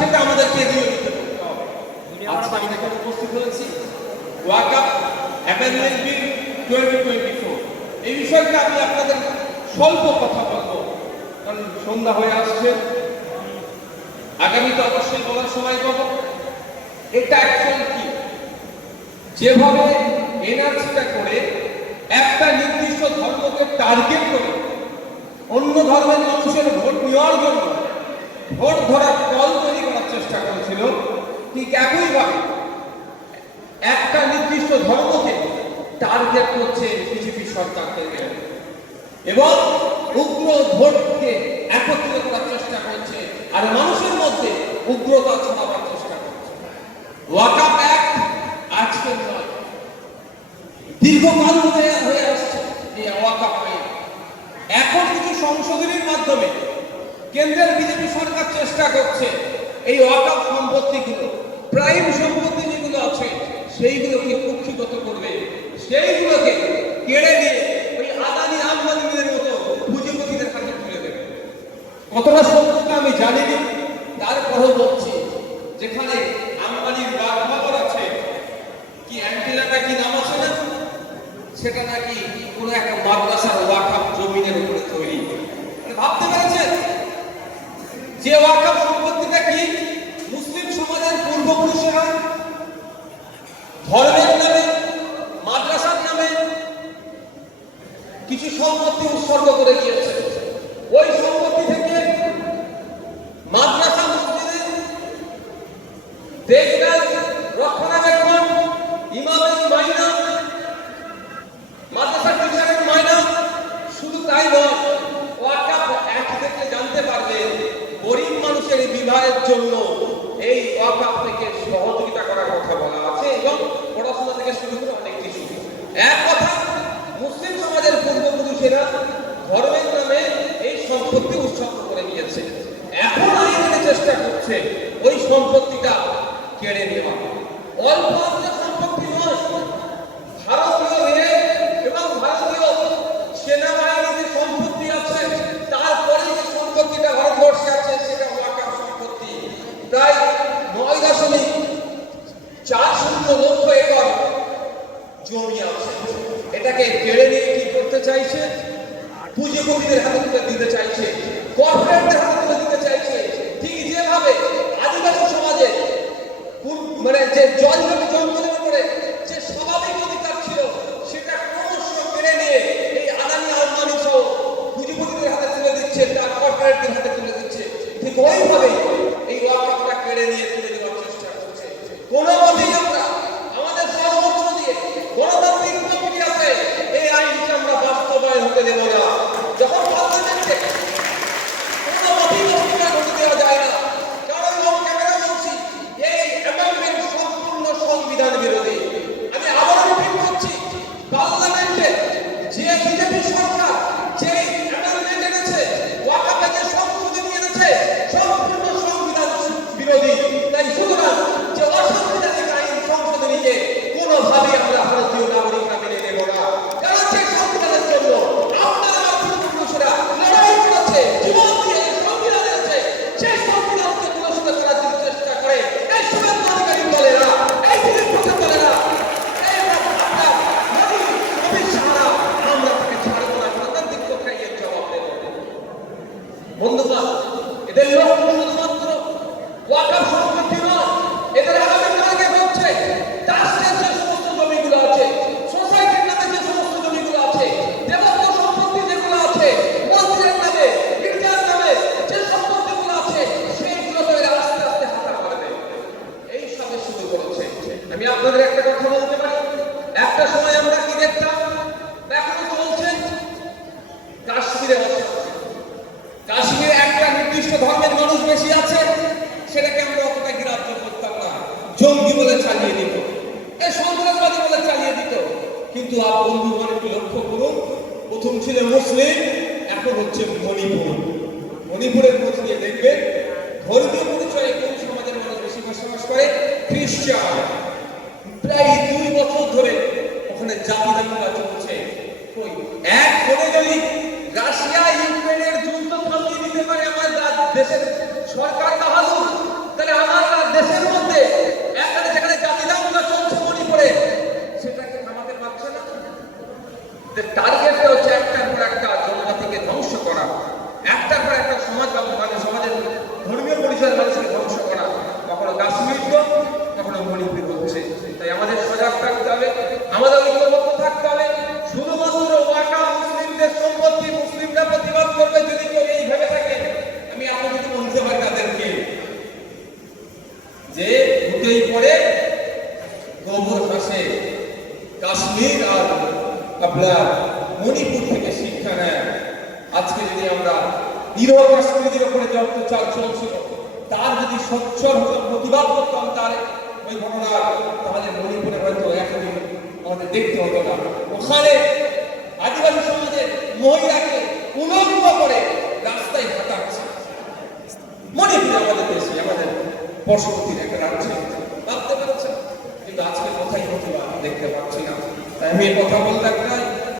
সেটা আমাদেরকে নিয়মিত করতে হবে। আজকে আমরা এখানে উপস্থিত হয়েছি। Waqf amendment bill twenty twenty four এই বিষয়টা আমি আপনাদের স্বল্প কথা বলব। কারণ সন্ধ্যা হয়ে আসছে। আগামীতে অবশ্যই বলার সময় পাবো। এটা অ্যাকচুয়ালি কি? যেভাবে এনআরসিটা করে একটা নির্দিষ্ট ধর্মকে টার্গেট করে অন্য ধর্মের মানুষের ভোট নেওয়ার জন্য ভোট ধরার কল তৈরি করার চেষ্টা করেছিল, ঠিক একইভাবে একটা নির্দিষ্ট ধর্মকে টার্গেট করছে বিজেপি সরকার তৈরি এবং উগ্র ভোটকে একত্রিত করার চেষ্টা করছে, আর মানুষের মধ্যে উগ্রতা ছড়াবার চেষ্টা করছে। ওয়াকাপ অ্যাক্ট আজকের নয়। দীর্ঘকাল হয়ে আসছে এই এখন কিছু সংশোধনীর মাধ্যমে কেন্দ্রের বিজেপি সরকার চেষ্টা করছে এই ওয়াকাপ সম্পত্তিগুলো প্রাইম সম্পত্তি যেগুলো আছে, সেইগুলোকে কুক্ষিগত করবে। সেইগুলোকে কেড়ে নিয়ে ওই আদানি মতো পুঁজিপতিদের তুলে দেবে। কতটা সত্যতা আমি জানি বলছি, যেখানে আম্বানির আছে, কি অ্যান্টিনা নাকি নাম আছে না? সেটা নাকি কোনো একটা মাদ্রাসার ওয়াকাফ জমিনের উপরে তৈরি। মানে ভাবতে যে ওয়াকাফ সম্পত্তিটা কি? মুসলিম সমাজের পূর্বপুরুষেরা ধর্মের নামে, মাদ্রাসার নামে কিছু সম্পত্তি উৎসর্গ করে গিয়েছে ওই সম্পত্তি থেকে মাদ্রাসা মসজিদে দেখভাল রক্ষণাবেক্ষণ ইমামের মাইনা মাদ্রাসা টিচারের মাইনা শুধু তাই নয় ওয়াকাপ এক থেকে জানতে পারবেন গরিব মানুষের বিবাহের জন্য এই ওয়াকাপ থেকে সহযোগিতা করার কথা বলা আছে এবং পড়াশোনা থেকে শুরু করে অনেক কিছু এক কথা মুসলিম সমাজের পূর্বপুরুষেরা ধর্মের নামে এই সম্পত্তি উৎসর্গ করে নিয়েছে এখন আইনের চেষ্টা করছে ওই সম্পত্তিটা কেড়ে নেওয়া। অল্প অল্প সম্পত্তি নয় ভারতীয় রেল এবং ভারতীয় সেনাবাহিনীর যে সম্পত্তি আছে তারপরে যে সম্পত্তিটা ভারতবর্ষে আছে সেটা ওয়াকাফ সম্পত্তি প্রায় নয় দশমিক চার শূন্য লক্ষ একর জমি আছে এটাকে কেড়ে নিয়ে কি করতে চাইছে পুঁজিপতিদের হাতে তুলে দিতে চাইছে কর্পোরেটদের হাতে তুলে দিতে চাইছে। ঠিক যেভাবে আদিবাসী সমাজে মানে যে জল জমি জঙ্গলের উপরে যে স্বাভাবিক অধিকার ছিল, সেটা ক্রমশ কেড়ে নিয়ে এই আদানি আম্বানি সহ পুঁজিপতিদের হাতে তুলে দিচ্ছে, তার কর্পোরেটদের হাতে তুলে দিচ্ছে। ঠিক ওইভাবেই এই ওয়াকাপটা কেড়ে নিয়ে তুলে দেওয়ার চেষ্টা করছে কোনো মতেই আমরা আমাদের সর্বোচ্চ দিয়ে গণতান্ত্রিক প্রক্রিয়াতে এই আইনটা আমরা বাস্তবায়ন হতে দেব না যখন পার্লামেন্টে কোনো মতেই প্রক্রিয়া ঘটে দেওয়া যায় না কারণ আমি ক্যামেরা বলছি এই অ্যামেন্ডমেন্ট সম্পূর্ণ সংবিধান বিরোধী আমি আবারও রিপিট করছি পার্লামেন্টে যে বিজেপি সরকার যে অ্যামেন্ডমেন্ট এনেছে ওয়াকাপে যে সংশোধনী এনেছে সম্পূর্ণ সংবিধান বিরোধী তাই সুতরাং যে অসাংবিধানিক আইন সংশোধনীকে কোনোভাবেই আমরা ভারতীয় নাগরিকরা মেনে নেব না কারণ সেই সংবিধানের জন্য আপনার আমার পূর্বপুরুষেরা লড়াই করেছে জীবন দিয়ে সংবিধান এনেছে সেই সংবিধানকে পুরস্কার করার জন্য চেষ্টা করে এই সীমান্ত অধিকারী দলেরা এই নিরপেক্ষ দলেরা এই আপনার মোদী অমিত শাহরা আমরা তাকে ছাড়বো না গণতান্ত্রিক প্রক্রিয়ায় এর জবাব দেব বন্ধুগণ এদের লক্ষ্য শুধুমাত্র ওয়াকাফ সম্পত্তি নয় এদের আগামী টার্গেট হচ্ছে ট্রাস্টের যে সমস্ত জমিগুলো আছে সোসাইটির নামে যে সমস্ত জমিগুলো আছে দেবত্ব সম্পত্তি যেগুলো আছে মন্দিরের নামে গির্জার নামে যে সম্পত্তিগুলো আছে সেইগুলো তো এরা আস্তে আস্তে হাতা করবে এই সবে শুরু করেছে আমি আপনাদের একটা কথা বলতে পারি একটা সময় আমরা কি দেখতাম এখনও চলছে কাশ্মীরে অশান্তি কাশ্মীরে একটা ধর্মের মানুষ বেশি আছে, সেটাকে আমরা অতটা গ্রাহ্য করতাম না। জঙ্গি বলে চালিয়ে দিত। এ সন্ত্রাসবাদী বলে চালিয়ে দিত। কিন্তু আর বন্ধুগণ একটু লক্ষ্য করুন? প্রথম ছিল মুসলিম, এখন হচ্ছে মণিপুর। মণিপুরের মধ্যে দিয়ে দেখবেন, ধর্মীয় পরিচয়ে কোন সমাজের মানুষ বেশি বসবাস করে? খ্রিস্টান। প্রায় দুই বছর ধরে ওখানে জাতি দাঙ্গা চলছে এক করে যদি রাশিয়া, ইউক্রেনের যুদ্ধ দেশের সরকার বাহাদুর তাহলে আমরা দেশের মধ্যে এখানে যেখানে জাতিদাঙ্গা চলছে মনে করে সেটাকে থামাতে পারছে না। টার্গেটটা হচ্ছে একটার পর একটা জনজাতিকে ধ্বংস করা, একটার পর একটা সমাজ মানে সমাজের ধর্মীয় পরিচয় মানুষকে বাহাদুর তাহলে কাশ্মীর আর আপনার মণিপুর থেকে শিক্ষা নেয়। আজকে যদি আমরা নিরহ কাশ্মীরের উপরে যে অত্যাচার চলছিল, তার যদি সচ্ছল প্রতিবাদ করতাম, তার ওই ঘটনার তাহলে মণিপুরে হয়তো এতদিন আমাদের দেখতে হতো না। ওখানে আদিবাসী সমাজের মহিলাকে উলঙ্গ করে রাস্তায় হাঁটাচ্ছে। মণিপুর আমাদের দেশে আমাদের বসতির একটা রাজ্য ভাবতে পারছেন কিন্তু আজকে কোথায় প্রতিবাদ দেখতে পাচ্ছি না তাই আমি এই কথা বলতে